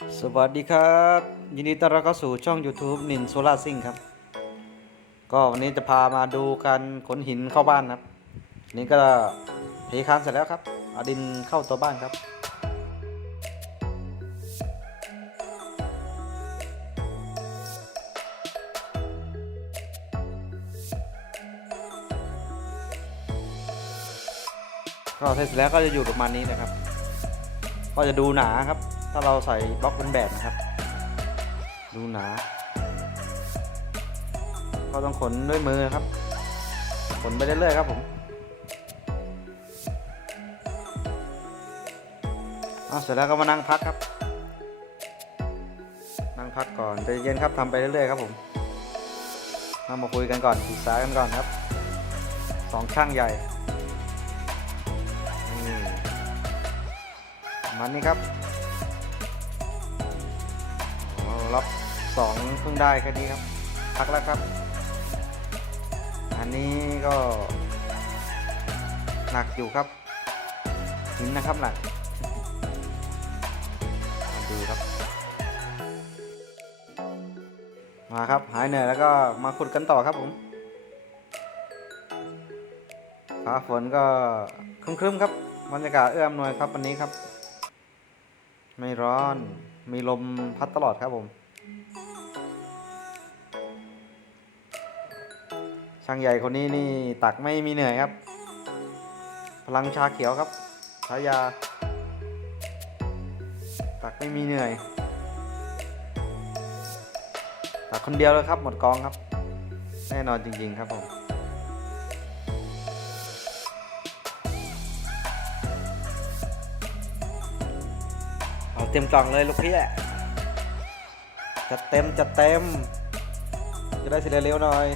สวัสดีครับ ยินดีต้อนรับเข้าสู่ช่อง YouTube นินโซลาซิงครับ ก็วันนี้จะพามาดูการขนหินเข้าบ้านครับ นี่ก็เทคานเสร็จแล้วครับเอาดินเข้าตัวบ้านครับก็เสร็จแล้วก็จะอยู่ประมาณนี้นะครับ ก็จะดูหนาครับ ถ้าเราใส่บล็อกเป็นแบบนะครับ ดูหนา ก็ต้องขนด้วยมือครับ ขนไปเรื่อยๆครับผมเอาเสร็จแล้วก็มานั่งพักครับ นั่งพักก่อนใจเย็นครับทำไปเรื่อยๆครับผมมามาคุยกันก่อนปรึกษากันก่อนครับสองช่างใหญ่นี่มันนี้ครับ ล็อกสองเพิ่งได้แค่นี้ครับ พักแล้วครับ อันนี้ก็หนักอยู่ครับหินนะครับหนักมาดูครับ มาครับหายเหนื่อยแล้วก็มาขุดกันต่อครับผมฟ้าฝนก็ครึ้มๆครับบรรยากาศเอื้ออำนวยครับวันนี้ครับ ไม่ร้อนมีลมพัดตลอดครับผม ช่างใหญ่คนนี้นี่ตักไม่มีเหนื่อยครับ พลังชาเขียวครับฉายา ตักไม่มีเหนื่อย ตักคนเดียวเลยครับ หมดกองครับ แน่นอนจริง ๆ ครับผมเอาเต็มกล่องเลยลูกพี่จัดเต็มจัดเต็ม จะได้เสร็จเร็วๆหน่อย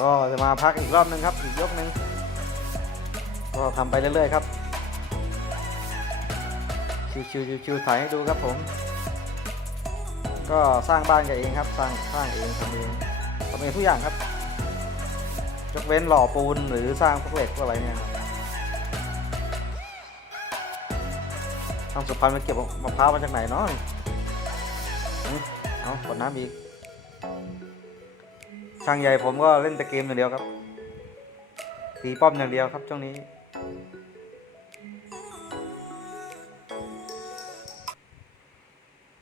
ก็จะมาพักอีกรอบนึงครับ อีกยกหนึ่งก็ทำไปเรื่อยๆครับ ชิวๆชิวๆถ่ายให้ดูครับผม ก็สร้างบ้านกันเองครับ สร้างสร้างเองทำเองทำเองทุกอย่างครับยกเว้นหล่อปูนหรือสร้างพวกเหล็กพวกอะไรเนี่ยครับทางสุพรรณมาเก็บมะพร้าวมาจากไหนเนาะเอากดน้ำอีก ช่างใหญ่ผมก็เล่นแต่เกมอย่างเดียวครับตีป้อมอย่างเดียวครับช่วงนี้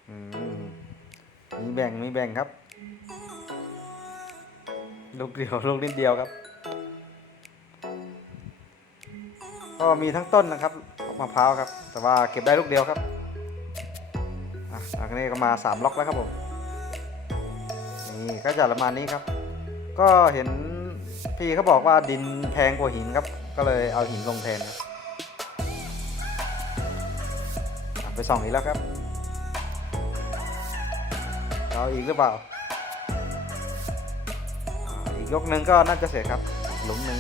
มมีแบ่งมีแบ่งครับ ลูกเดียวลูกนิดเดียวครับ ก็มีทั้งต้นนะครับมะพร้าวครับ แต่ว่าเก็บได้ลูกเดียวครับ อะอันนี้ก็มาสามล็อกแล้วครับผม นี่ก็จะประมาณนี้ครับ ก็เห็นพี่เขาบอกว่าดินแพงกว่าหินครับ ก็เลยเอาหินลงแทนไปส่องอีกแล้วครับ เอาอีกหรือเปล่า อีกยกหนึ่งก็น่าจะเสร็จครับ หลุมหนึ่ง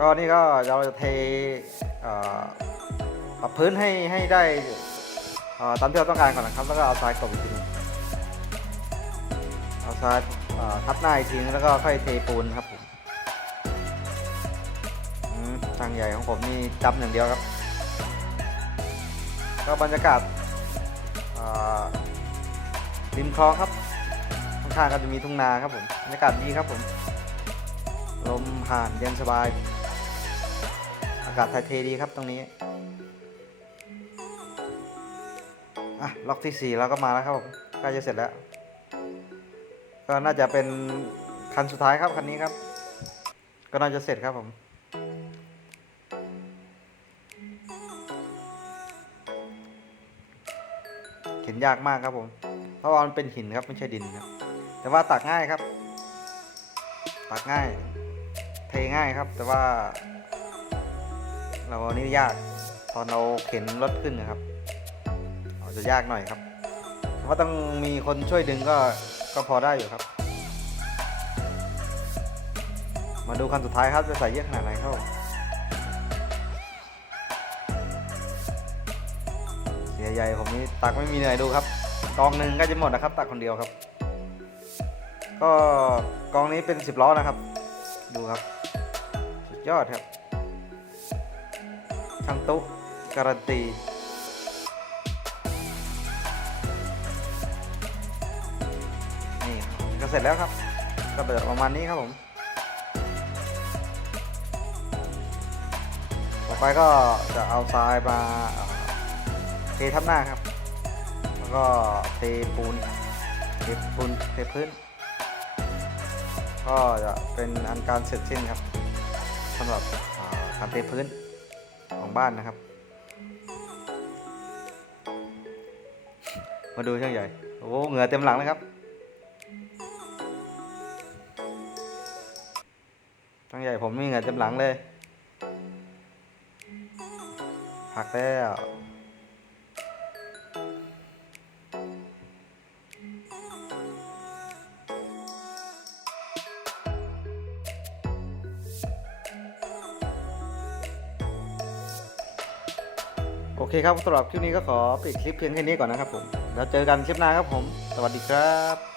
ก็นี่ก็เราจะเทปรับพื้นให้ให้ได้ ตามที่เราต้องการก่อนนะครับ แล้วก็เอาทรายกลบอีกทีนึงเอาทรายทับหน้าอีกทีนึงแล้วก็ค่อยเทปูนครับผมอืมช่างใหญ่ของผมนี่จำอย่างเดียวครับ ก็บรรยากาศริมคลองครับข้างๆก็จะมีทุ่งนาครับผมบรรยากาศดีครับผมลมผ่านเย็นสบาย อากาศถ่ายเทดีครับตรงนี้ อะล็อกที่สี่เราก็มาแล้วครับผมใกล้จะเสร็จแล้ว ก็น่าจะเป็นคันสุดท้ายครับคันนี้ครับ ก็น่าจะเสร็จครับผมเข็นยากมากครับผม เพราะว่ามันเป็นหินครับไม่ใช่ดินครับ แต่ว่าตักง่ายครับ ตักง่าย เทง่ายครับ แต่ว่า เราอนี้ยากตอนเราเข็นรถขึ้นนะครับ จจะยากหน่อยครับ เพราะต้องมีคนช่วยดึงก็ก็พอได้อยู่ครับ มาดูคันสุดท้ายครับจะใส่เยอะขนาดไหนครับเสียใหญ่ผมนี่ตักไม่มีเหนื่อยดูครับกองหนึ่งก็จะหมดนะครับ ตักคนเดียวครับ ก็กองนี้เป็นสิบล้อนะครับ ดูครับ สุดยอดครับทั้งตุ๊กการันตี สร็จแล้วครับก็เป็นประมาณนี้ครับผม ต่อไปก็จะเอาทรายมาเททับหน้าครับ แล้วก็เทปูนเทปูนเทพื้น ก็จะเป็นอันการเสร็จสิ้นครับสำหรับการเทพื้นของบ้านนะครับ มาดูช่างใหญ่ โอ้เหงื่อเต็มหลังเลยครับ ใหญ่ผมมีเหงื่อเต็มหลังเลย พักแล้ว โอเคครับสำหรับคลิปนี้ก็ขอปิดคลิปเพียงแค่นี้ก่อนนะครับผม แล้วเจอกันคลิปหน้าครับผม สวัสดีครับ